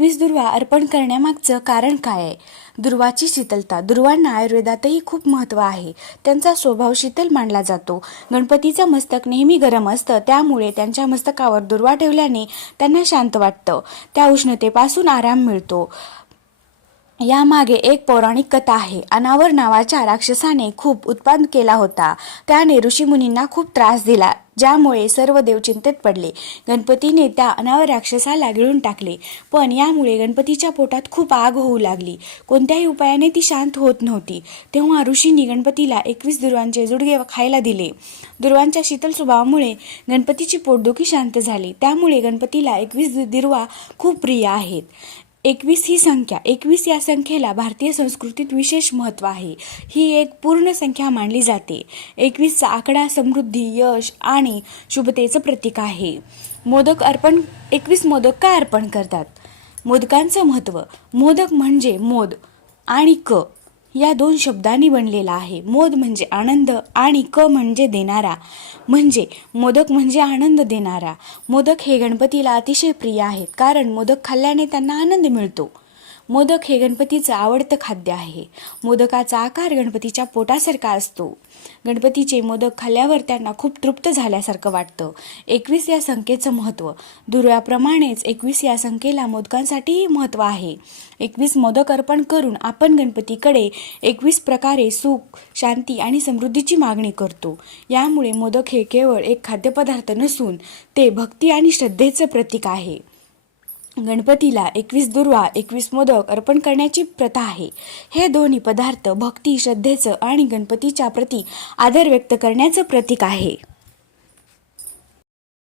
एकवीस दुर्वा अर्पण करण्यामागचं कारण काय आहे? दुर्वाची शीतलता. दुर्वांना आयुर्वेदातही खूप महत्त्व आहे. त्यांचा स्वभाव शीतल मानला जातो. गणपतीचं मस्तक नेहमी गरम असतं. त्यामुळे त्यांच्या मस्तकावर दुर्वा ठेवल्याने त्यांना शांत वाटतं. त्या उष्णतेपासून आराम मिळतो. यामागे एक पौराणिक कथा आहे. अनावर नावाच्या राक्षसाने खूप उत्पन्न केला होता. त्याने ऋषीमुनींना खूप त्रास दिला. ज्यामुळे सर्व देव चिंतेत पडले. गणपतीने त्या अनावर राक्षसाला गिळून टाकले. पण यामुळे गणपतीच्या पोटात खूप आग होऊ लागली. कोणत्याही उपायाने ती शांत होत नव्हती. तेव्हा ऋषींनी गणपतीला एकवीस दुर्वांचे जुडगे खायला दिले. दुर्वांच्या शीतल स्वभावामुळे गणपतीची पोटदुखी शांत झाली. त्यामुळे गणपतीला एकवीस दुर्वा खूप प्रिय आहेत. एकवीस ही संख्या. एकवीस या संख्येला भारतीय संस्कृतीत विशेष महत्त्व आहे. ही एक पूर्ण संख्या मानली जाते. एकवीसचा आकडा समृद्धी यश आणि शुभतेचं प्रतीक आहे. मोदक अर्पण एकवीस मोदक का अर्पण करतात? मोदकांचं महत्त्व. मोदक म्हणजे मोद आणि क. या दोन शब्दांनी बनलेला आहे. मोद म्हणजे आनंद आणि क म्हणजे देणारा. म्हणजे मोदक म्हणजे आनंद देणारा. मोदक हे गणपतीला अतिशय प्रिय आहेत. कारण मोदक खाल्ल्याने त्यांना आनंद मिळतो. मोदक हे गणपतीचं आवडतं खाद्य आहे. मोदकाचा आकार गणपतीच्या पोटासारखा असतो. गणपतीचे मोदक खाल्ल्यावर त्यांना खूप तृप्त झाल्यासारखं वाटतं. एकवीस या संख्येचं महत्त्व. दुर्व्याप्रमाणेच एकवीस या संख्येला मोदकांसाठीही महत्त्व आहे. एकवीस मोदक अर्पण करून आपण गणपतीकडे एकवीस प्रकारे सुख शांती आणि समृद्धीची मागणी करतो. यामुळे मोदक हे केवळ एक खाद्यपदार्थ नसून ते भक्ती आणि श्रद्धेचं प्रतीक आहे. गणपतीला एकवीस दुर्वा एकवीस मोदक अर्पण करण्याची प्रथा आहे. हे दोन्ही पदार्थ भक्ती श्रद्धेचं आणि गणपतीच्या प्रती आदर व्यक्त करण्याचं प्रतीक आहे.